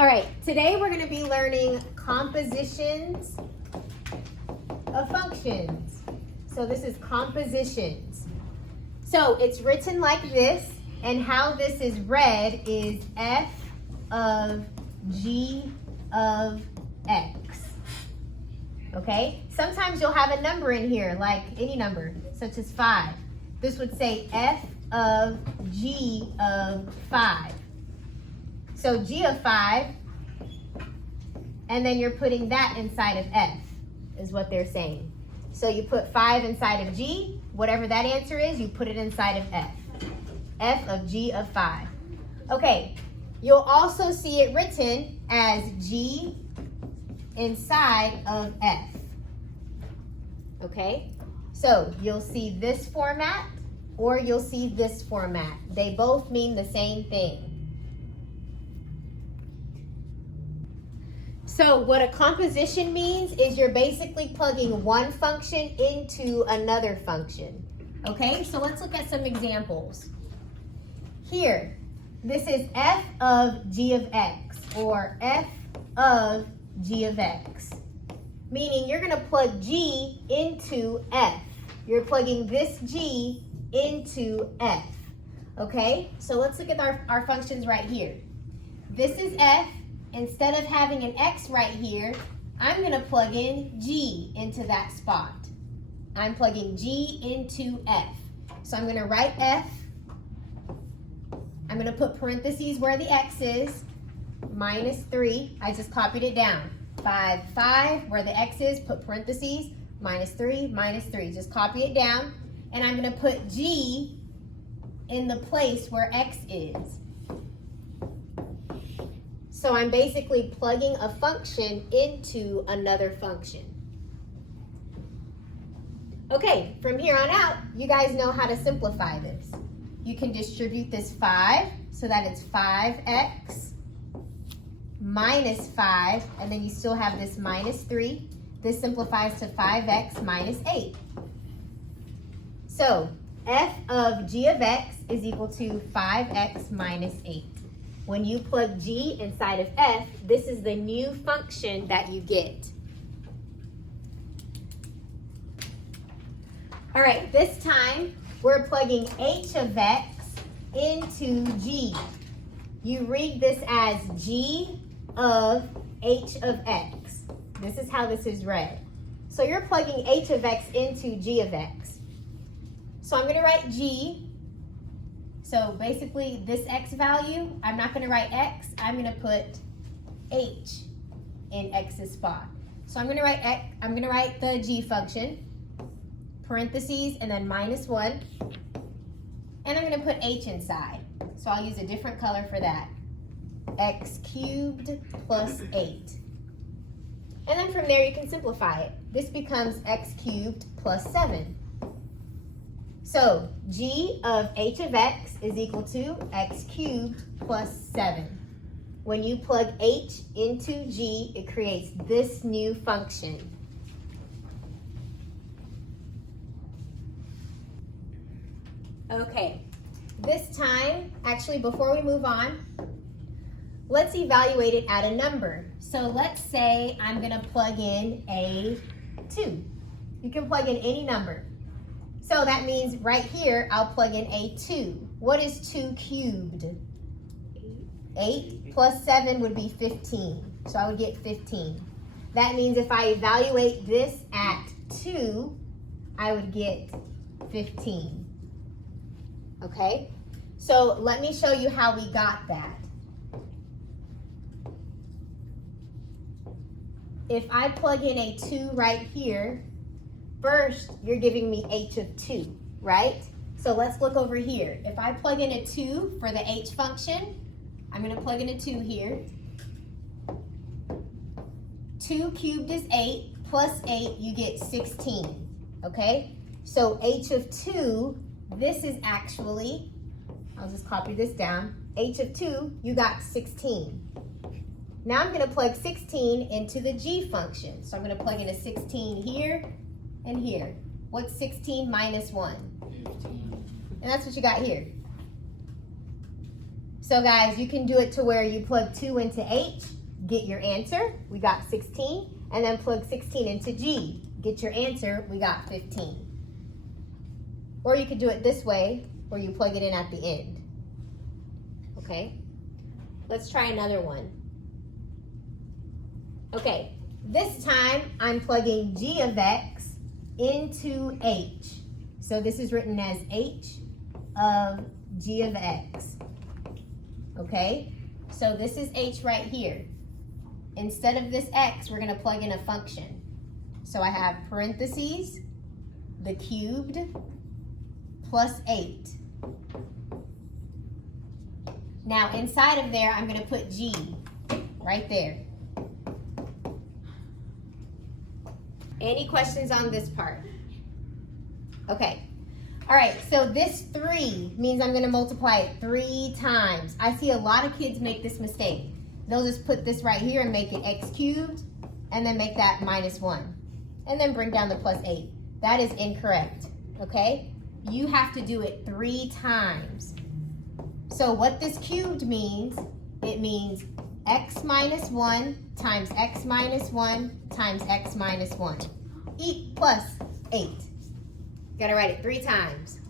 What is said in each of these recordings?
All right, today we're going to be learning compositions of functions. So this is compositions. So it's written like this, and how this is read is f of g of x. Okay? Sometimes you'll have a number in here, like any number, such as 5. This would say f of g of 5. So g of 5, and then you're putting that inside of f, is what they're saying. So you put 5 inside of g, whatever that answer is, you put it inside of f. F of g of 5. Okay, you'll also see it written as g inside of f. Okay, so you'll see this format or you'll see this format. They both mean the same thing. So what a composition means is you're basically plugging one function into another function. Okay, so let's look at some examples. Here, this is f of g of x, or f of g of x. Meaning you're going to plug g into f. You're plugging this g into f. Okay, so let's look at our functions right here. This is f. Instead of having an x right here, I'm going to plug in g into that spot. I'm plugging g into f. So I'm going to write f. I'm going to put parentheses where the x is, minus 3. I just copied it down. 5, where the x is, put parentheses, minus 3, just copy it down. And I'm going to put g in the place where x is. So I'm basically plugging a function into another function. Okay, from here on out, you guys know how to simplify this. You can distribute this 5 so that it's 5x minus 5, and then you still have this minus 3. This simplifies to 5x minus 8. So f of g of x is equal to 5x minus 8. When you plug g inside of f, this is the new function that you get. All right, this time we're plugging h of x into g. You read this as g of h of x. This is how this is read. So you're plugging h of x into g of x. So I'm going to write g. So basically this x value, I'm not going to write x, I'm going to put h in x's spot. So I'm going to write the g function, parentheses, and then minus 1. And I'm going to put h inside. So I'll use a different color for that. X cubed plus 8. And then from there you can simplify it. This becomes x cubed plus 7. So g of h of x is equal to x cubed plus 7. When you plug h into g, it creates this new function. Okay, this time, actually before we move on, let's evaluate it at a number. So let's say I'm going to plug in a 2. You can plug in any number. So that means right here, I'll plug in a 2. What is 2 cubed? 8 plus 7 would be 15. So I would get 15. That means if I evaluate this at 2, I would get 15. Okay? So let me show you how we got that. If I plug in a 2 right here, first, you're giving me h of 2, right? So let's look over here. If I plug in a 2 for the h function, I'm going to plug in a 2 here. 2 cubed is 8, plus 8, you get 16, okay? So h of 2, this is actually, I'll just copy this down. H of 2, you got 16. Now I'm going to plug 16 into the g function. So I'm going to plug in a 16 here and here. What's 16 minus 1? 15. And that's what you got here. So guys, you can do it to where you plug 2 into H, get your answer, we got 16, and then plug 16 into G, get your answer, we got 15. Or you could do it this way, where you plug it in at the end. Okay, let's try another one. Okay, this time I'm plugging G of X into H. So this is written as H of G of X. Okay, so this is H right here. Instead of this X, we're gonna plug in a function. So I have parentheses, the cubed, plus 8. Now inside of there, I'm gonna put G right there. Any questions on this part? Okay. All right, so this 3 means I'm gonna multiply it 3 times. I see a lot of kids make this mistake. They'll just put this right here and make it x cubed, and then make that minus 1, and then bring down the plus 8. That is incorrect, okay? You have to do it 3 times. So what this cubed means, it means x minus 1 times x minus 1 times x minus 1 plus 8. Gotta write it 3 times.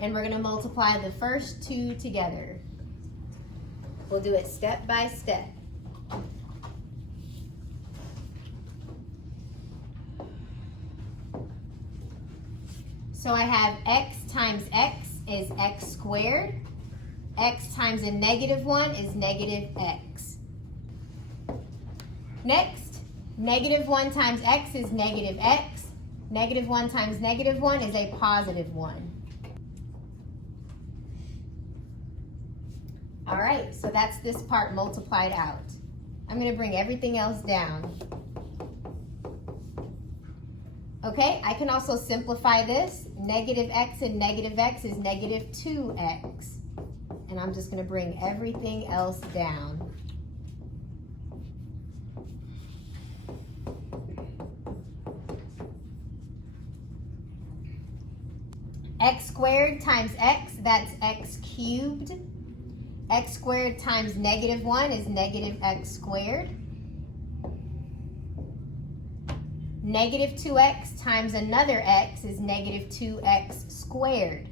And we're gonna multiply the first 2 together. We'll do it step by step. So I have x times x is x squared. X times a negative 1 is negative x. Next, negative 1 times x is negative x. Negative 1 times negative 1 is a positive 1. All right, so that's this part multiplied out. I'm gonna bring everything else down. Okay, I can also simplify this. Negative x and negative x is negative 2x. And I'm just gonna bring everything else down. X squared times x, that's x cubed. X squared times negative 1 is negative x squared. Negative 2x times another x is negative 2x squared.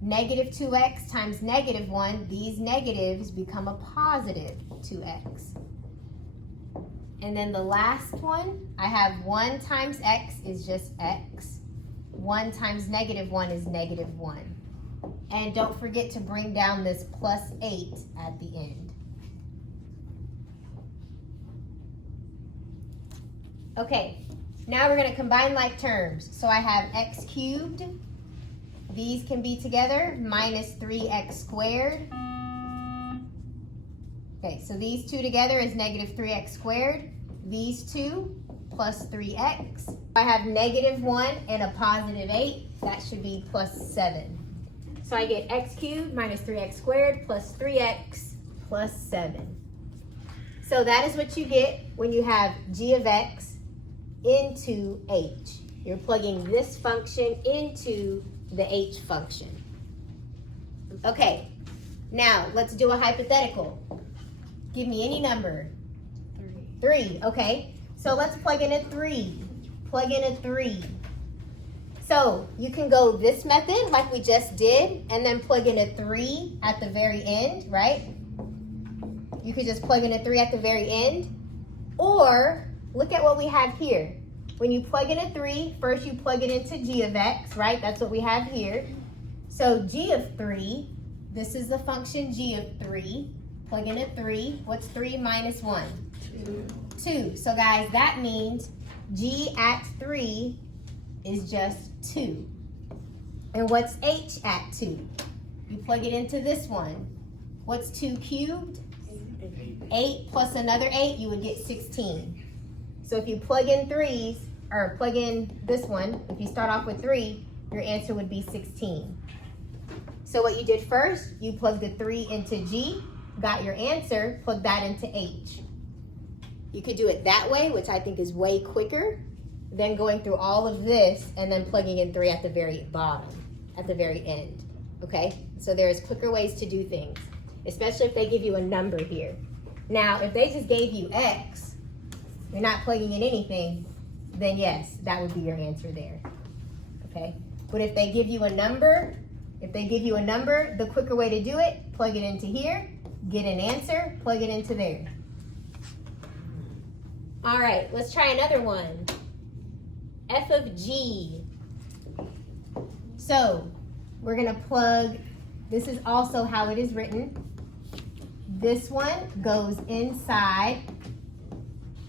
Negative 2x times negative 1, these negatives become a positive 2x. And then the last one, I have 1 times x is just x. 1 times negative 1 is negative 1. And don't forget to bring down this plus 8 at the end. Okay, now we're going to combine like terms. So I have x cubed. These can be together, minus 3x squared. Okay, so these two together is negative 3x squared. These two plus 3x. I have negative 1 and a positive 8. That should be plus 7. So I get x cubed minus 3x squared plus 3x plus 7. So that is what you get when you have g of x into h. You're plugging this function into the h function. Okay, now let's do a hypothetical. Give me any number. 3, okay. So let's plug in a 3. Plug in a 3. So you can go this method like we just did and then plug in a 3 at the very end, right? You could just plug in a 3 at the very end. Or look at what we have here. When you plug in a 3, first you plug it into g of x, right? That's what we have here. So g of 3, this is the function g of 3. Plug in a 3. What's 3 minus 1? 2. So guys, that means g at 3 is just 2. And what's h at 2? You plug it into this one. What's 2 cubed? 8 plus another 8, you would get 16. So if you plug in 3s, or plug in this one, if you start off with 3, your answer would be 16. So what you did first, you plugged the 3 into G, got your answer, plug that into H. You could do it that way, which I think is way quicker than going through all of this and then plugging in 3 at the very bottom. at the very end, okay? So there's quicker ways to do things, especially if they give you a number here. Now, if they just gave you X, you're not plugging in anything, then yes, that would be your answer there, okay? But if they give you a number, the quicker way to do it, plug it into here, get an answer, plug it into there. All right, let's try another one. F of G. So we're gonna plug, this is also how it is written. This one goes inside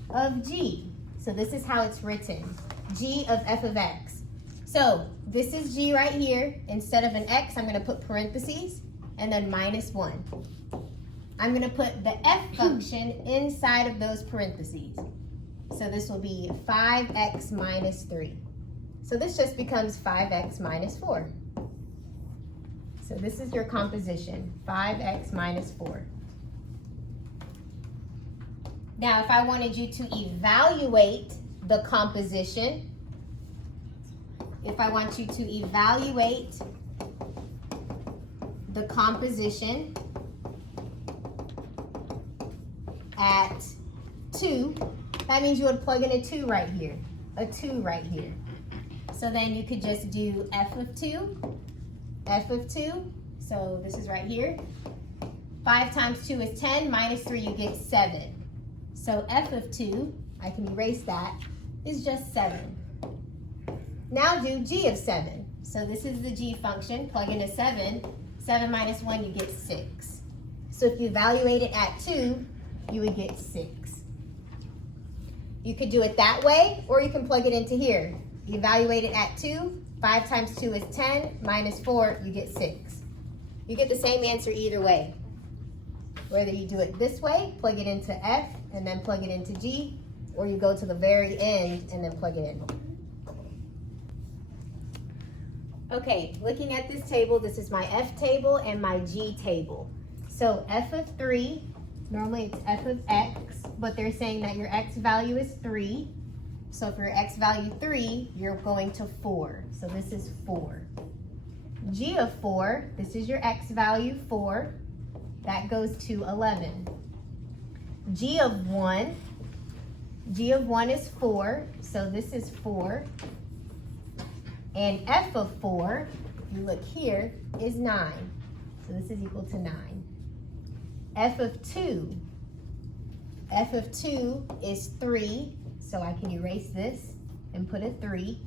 of G. So this is how it's written, G of F of X. So this is G right here. Instead of an X, I'm gonna put parentheses and then -1. I'm gonna put the F function inside of those parentheses. So this will be 5x minus 3. So this just becomes 5x minus 4. So this is your composition, 5x minus 4. Now, if I wanted you to evaluate the composition, at 2, that means you would plug in a 2 right here, So then you could just do f of 2, so this is right here. 5 times 2 is 10, minus 3 you get 7. So f of 2, I can erase that, is just 7. Now do g of 7. So this is the g function, plug in a 7, 7 minus 1 you get 6. So if you evaluate it at 2, you would get 6. You could do it that way, or you can plug it into here. You evaluate it at 2, 5 times 2 is 10, minus 4, you get 6. You get the same answer either way. Whether you do it this way, plug it into F, and then plug it into G, or you go to the very end and then plug it in. Okay, looking at this table, this is my F table and my G table. So F of 3, normally it's F of X, but they're saying that your X value is 3. So for your X value 3, you're going to 4. So this is 4. G of 4, this is your X value 4. That goes to 11. G of 1 is 4. So this is 4. And F of 4, if you look here, is 9. So this is equal to 9. F of 2 is 3. So I can erase this and put a 3.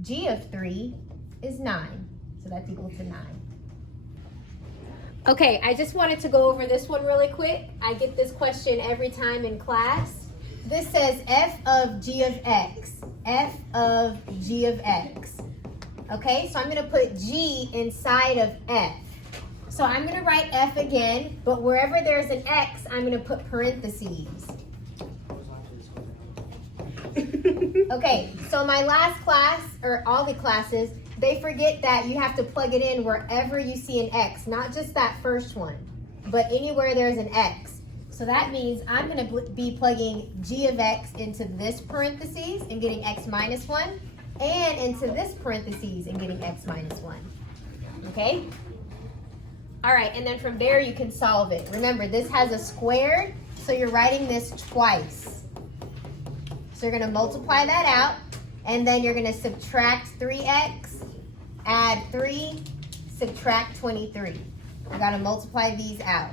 G of 3 is 9. So that's equal to 9. Okay, I just wanted to go over this one really quick. I get this question every time in class. This says F of G of X. F of G of X. Okay, so I'm going to put G inside of F. So I'm going to write F again, but wherever there's an X, I'm going to put parentheses. Okay, so my last class, or all the classes, they forget that you have to plug it in wherever you see an X, not just that first one, but anywhere there's an X. So that means I'm going to be plugging G of X into this parentheses and getting X minus 1, and into this parentheses and getting X minus 1. Okay? All right, and then from there you can solve it. Remember, this has a square, so you're writing this twice. So you're going to multiply that out, and then you're going to subtract 3x, add 3, subtract 23. You got to multiply these out.